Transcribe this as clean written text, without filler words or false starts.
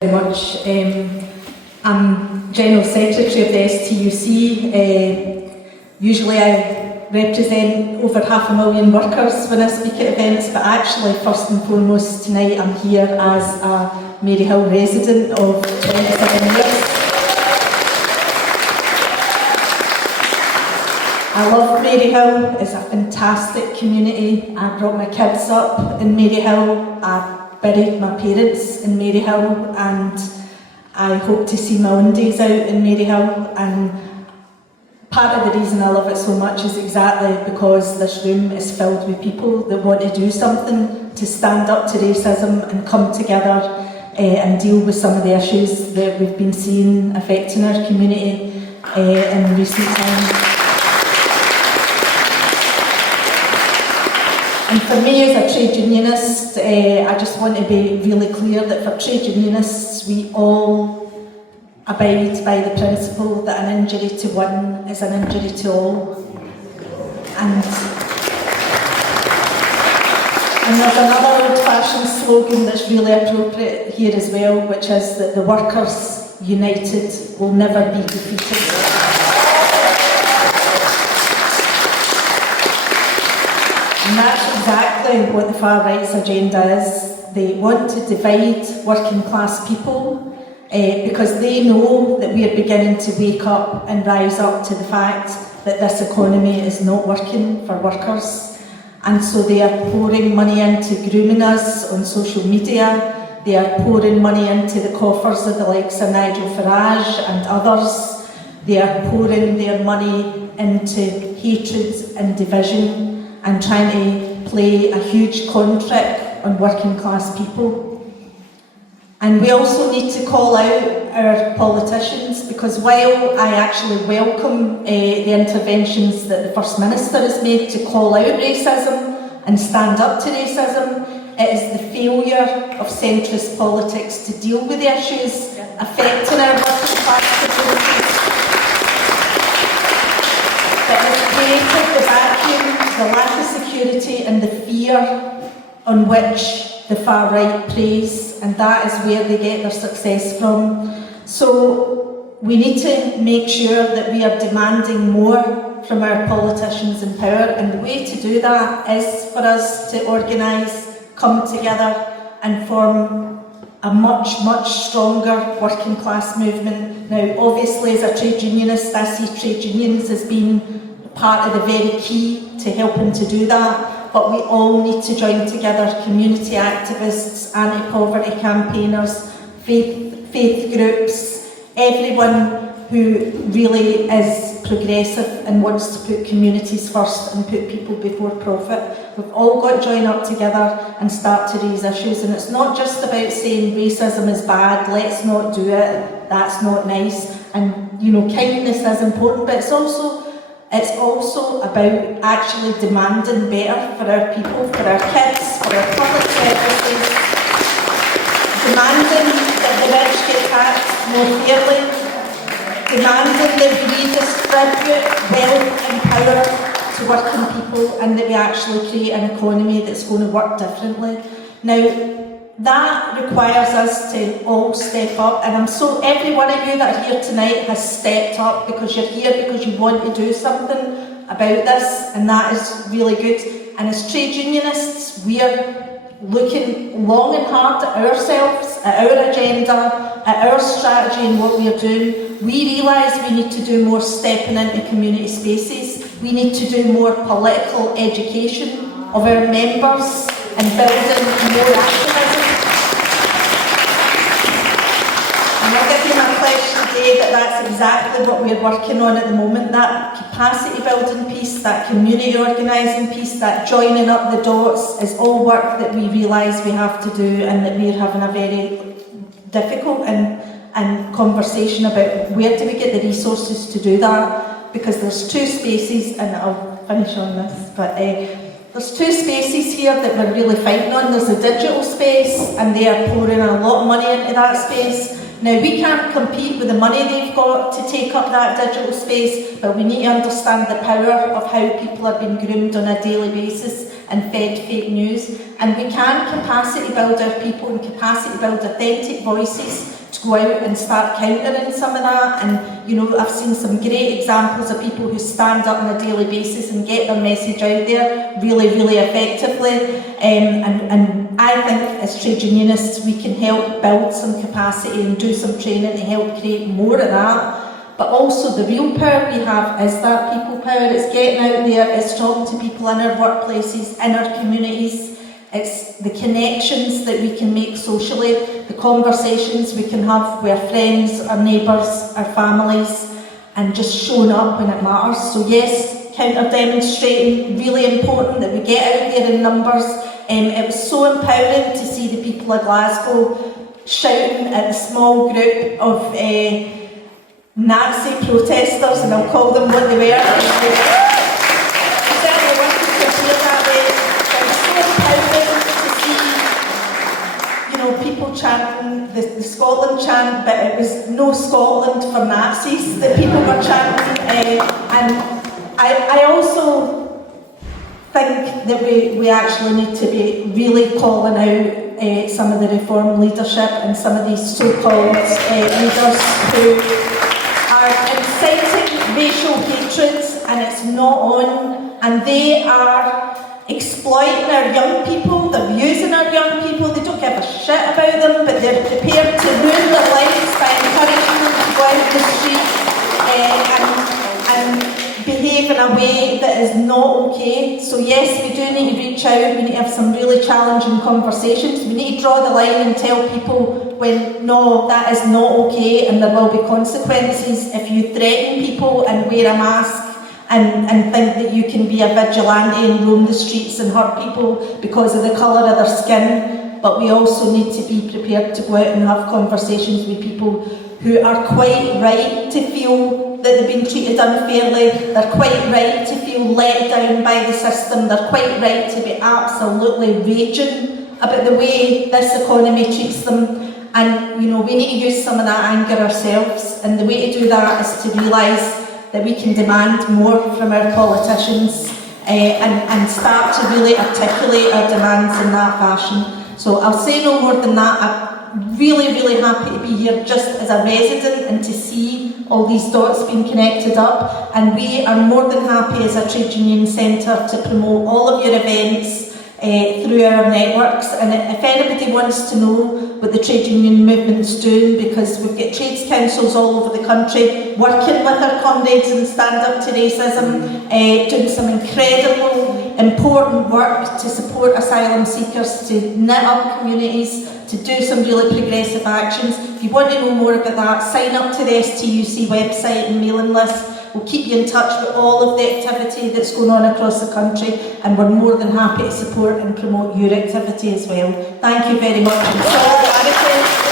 Very much. I'm General Secretary of the STUC. Usually I represent over 500,000 workers when I speak at events, but actually first and foremost tonight I'm here as a Maryhill resident of 27 years. I love Maryhill. It's a fantastic community. I brought my kids up in Maryhill. I buried my parents in Maryhill, and I hope to see my own days out in Maryhill. And part of the reason I love it so much is exactly because this room is filled with people that want to do something to stand up to racism and come together and deal with some of the issues that we've been seeing affecting our community in recent times. And for me as a trade unionist, I just want to be really clear that for trade unionists, we all abide by the principle that an injury to one is an injury to all. And there's another old-fashioned slogan that's really appropriate here as well, which is that the workers united will never be defeated. And that's exactly what the far right's agenda is. They want to divide working class people because they know that we are beginning to wake up and rise up to the fact that this economy is not working for workers. And so they are pouring money into grooming us on social media. They are pouring money into the coffers of the likes of Nigel Farage and others. They are pouring their money into hatred and division, and trying to play a huge con trick on working class people. And we also need to call out our politicians, because while I actually welcome the interventions that the First Minister has made to call out racism and stand up to racism, it is the failure of centrist politics to deal with the issues affecting our working class communities that has created the vacuum, the lack of security and the fear on which the far right preys, and that is where they get their success from. So we need to make sure that we are demanding more from our politicians in power, and the way to do that is for us to organise, come together and form a much, much stronger working class movement. Now obviously as a trade unionist I see trade unions as being part of the very key to helping to do that, but we all need to join together: community activists, anti-poverty campaigners, faith groups, everyone who really is progressive and wants to put communities first and put people before profit. We've all got to join up together and start to raise issues, and it's not just about saying racism is bad, let's not do it, that's not nice, and kindness is important, but it's also about actually demanding better for our people, for our kids, for our public services, demanding that the rich get taxed more fairly, demanding that we redistribute wealth and power to working people, and that we actually create an economy that's going to work differently. Now, that requires us to all step up, and every one of you that are here tonight has stepped up, because you're here because you want to do something about this, and that is really good. And as trade unionists, we are looking long and hard at ourselves, at our agenda, at our strategy and what we are doing. We realise we need to do more stepping into community spaces. We need to do more political education of our members and building more activism. And I'll give you my pledge today that that's exactly what we're working on at the moment, that capacity building piece, that community organising piece, that joining up the dots is all work that we realise we have to do, and that we're having a very difficult and conversation about where do we get the resources to do that, because there's two spaces, and I'll finish on this, but there's two spaces here that we're really fighting on. There's a digital space, and they are pouring a lot of money into that space. Now, we can't compete with the money they've got to take up that digital space, but we need to understand the power of how people are being groomed on a daily basis and fed fake news. And we can capacity build our people and capacity build authentic voices to go out and start countering some of that. And, you know, I've seen some great examples of people who stand up on a daily basis and get their message out there really, really effectively. And I think as trade unionists we can help build some capacity and do some training to help create more of that. But also the real power we have is that people power. It's getting out there, it's talking to people in our workplaces, in our communities. It's the connections that we can make socially, the conversations we can have with our friends, our neighbours, our families, and just showing up when it matters. So yes, counter-demonstrating, really important that we get out there in numbers. It was so empowering to see the people of Glasgow shouting at a small group of Nazi protesters, and I'll call them what they were. I certainly wanted to appear that way. It was so empowering to see, you know, people chanting the Scotland chant, but it was no Scotland for Nazis that people were chanting. And I also think that we actually need to be really calling out some of the reform leadership and some of these so-called leaders who are inciting racial hatred, and it's not on, and they are exploiting our young people, they're using our young people, they don't give a shit about them, but they're prepared to ruin their lives by encouraging them to go out the street and behave in a way that is not okay. So yes, we do need to reach out, we need to have some really challenging conversations, we need to draw the line and tell people when, no, that is not okay and there will be consequences if you threaten people and wear a mask and think that you can be a vigilante and roam the streets and hurt people because of the colour of their skin. But we also need to be prepared to go out and have conversations with people who are quite right to feel that they've been treated unfairly, they're quite right to feel let down by the system, they're quite right to be absolutely raging about the way this economy treats them. And, you know, we need to use some of that anger ourselves, and the way to do that is to realise that we can demand more from our politicians and start to really articulate our demands in that fashion. So I'll say no more than that. I'm really, really happy to be here just as a resident and to see all these dots being connected up. And we are more than happy as a trade union centre to promote all of your events through our networks. And if anybody wants to know what the trade union movement's doing, because we've got trades councils all over the country working with our comrades in Stand Up to Racism, doing some incredible, important work to support asylum seekers, to knit up communities, to do some really progressive actions. If you want to know more about that, sign up to the STUC website and mailing list. We'll keep you in touch with all of the activity that's going on across the country, and we're more than happy to support and promote your activity as well. Thank you very much.